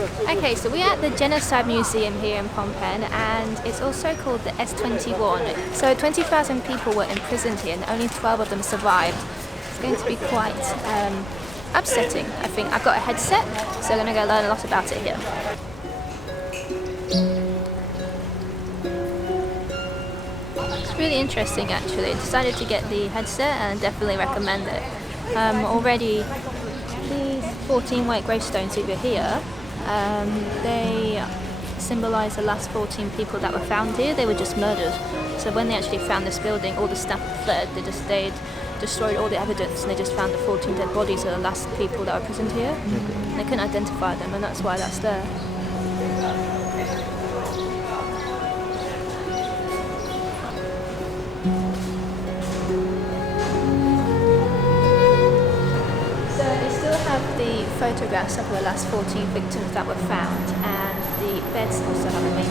Okay, so we're at the Genocide Museum here in Phnom Penh, and it's also called the S21. So 20,000 people were imprisoned here and only 12 of them survived. It's going to be quite upsetting, I think. I've got a headset, so I'm going to go learn a lot about it here. It's really interesting actually. I decided to get the headset and definitely recommend it. Already these 14 white gravestones over here, they symbolise the last 14 people that were found here. They were just murdered. So when they actually found this building, all the staff fled. They'd destroyed all the evidence and they just found the 14 dead bodies of the last people that were imprisoned here. And they couldn't identify them, and that's why that's there. The photographs of the last 14 victims that were found, and the beds also have remained.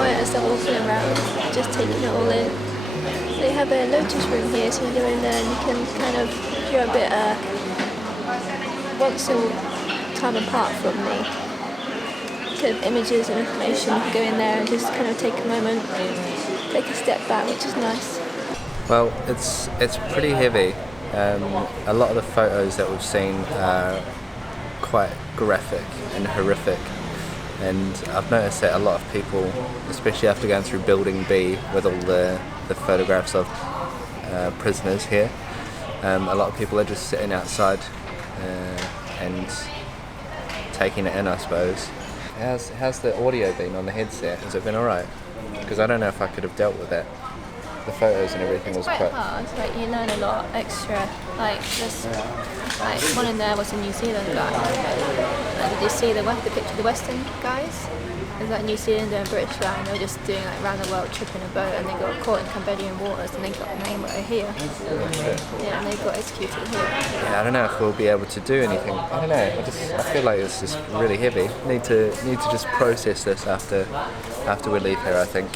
As they're walking around, just taking it all in. They have a lotus room here, so you go in there and you can kind of, if you're a bit want some time apart from the kind of images and information, you can go in there and just kind of take a moment, take a step back, which is nice. Well, it's pretty heavy. A lot of the photos that we've seen are quite graphic and horrific. And I've noticed that a lot of people, especially after going through Building B with all the photographs of prisoners here, a lot of people are just sitting outside and taking it in, I suppose. How's the audio been on the headset? Has it been alright? Because I don't know if I could have dealt with that. The photos and everything was quite hard. Like, you learn a lot extra. Like, just like one in there was a New Zealand guy. Like, did you see the picture of the Western guys? There's like New Zealand and British guy, and they were just doing like round the world trip in a boat, and they got caught in Cambodian waters, and they got named right here. Yeah, and they got executed here. Yeah, I don't know if we'll be able to do anything. I don't know. I feel like it's just really heavy. Need to just process this after we leave here, I think.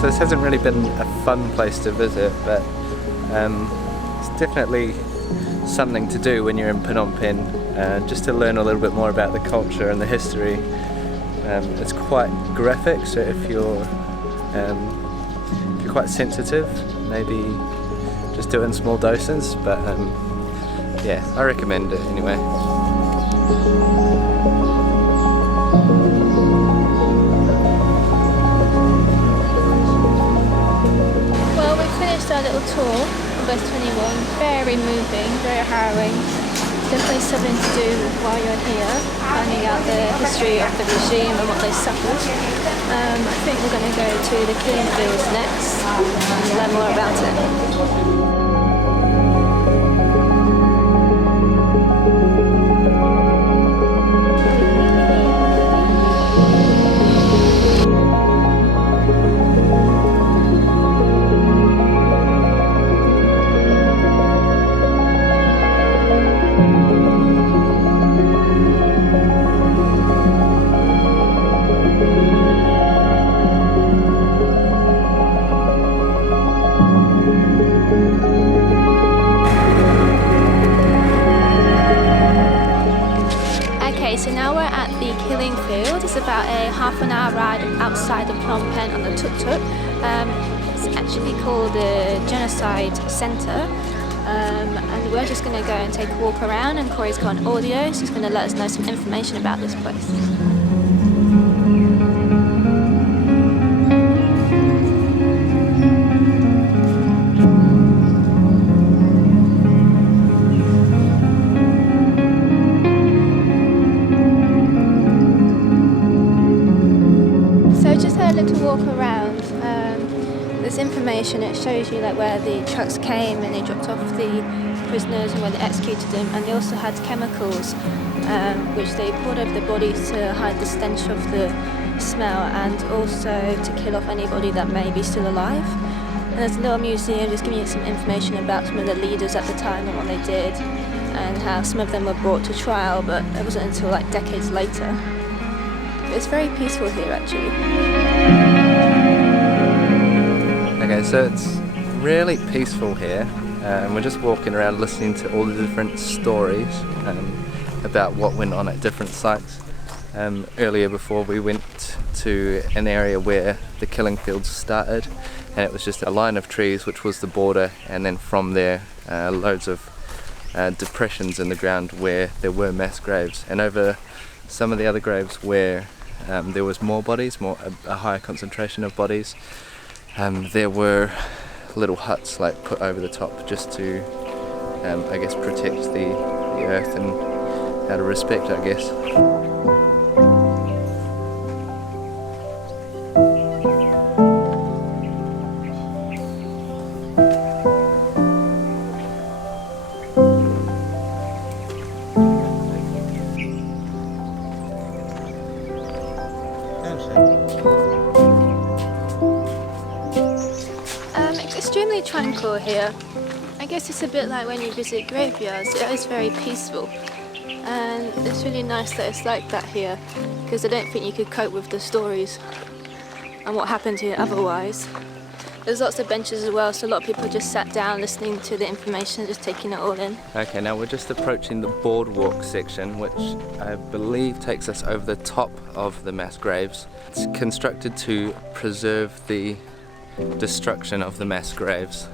So this hasn't really been a fun place to visit, but it's definitely something to do when you're in Phnom Penh, just to learn a little bit more about the culture and the history. It's quite graphic, so if you're quite sensitive, maybe just do it in small doses, but yeah, I recommend it anyway. Well, we finished our little tour of S21. Very moving, very harrowing. Definitely something to do while you're here, finding out the history of the regime and what they suffered. I think we're going to go to the killing fields next and learn more about it. So now we're at the killing field. It's about a half-an-hour ride outside of Phnom Penh on the tuk-tuk. It's actually called the Genocide Centre, and we're just going to go and take a walk around, and Corey's got an audio, so he's going to let us know some information about this place. Walk around, there's information. It shows you like where the trucks came and they dropped off the prisoners and where they executed them, and they also had chemicals which they poured over the bodies to hide the stench of the smell and also to kill off anybody that may be still alive. And there's a little museum just giving you some information about some of the leaders at the time and what they did and how some of them were brought to trial, but it wasn't until like decades later. It's very peaceful here actually. Okay, so it's really peaceful here, and we're just walking around listening to all the different stories about what went on at different sites. Earlier before we went to an area where the killing fields started, and it was just a line of trees which was the border, and then from there loads of depressions in the ground where there were mass graves, and over some of the other graves where there was more bodies, a higher concentration of bodies. There were little huts like put over the top just to, I guess, protect the earth and out of respect, I guess. Extremely tranquil here. I guess it's a bit like when you visit graveyards. It is very peaceful, and it's really nice that it's like that here, because I don't think you could cope with the stories and what happened here otherwise. There's lots of benches as well, so a lot of people just sat down listening to the information, just taking it all in. Okay, now we're just approaching the boardwalk section, which I believe takes us over the top of the mass graves. It's constructed to preserve the destruction of the mass graves.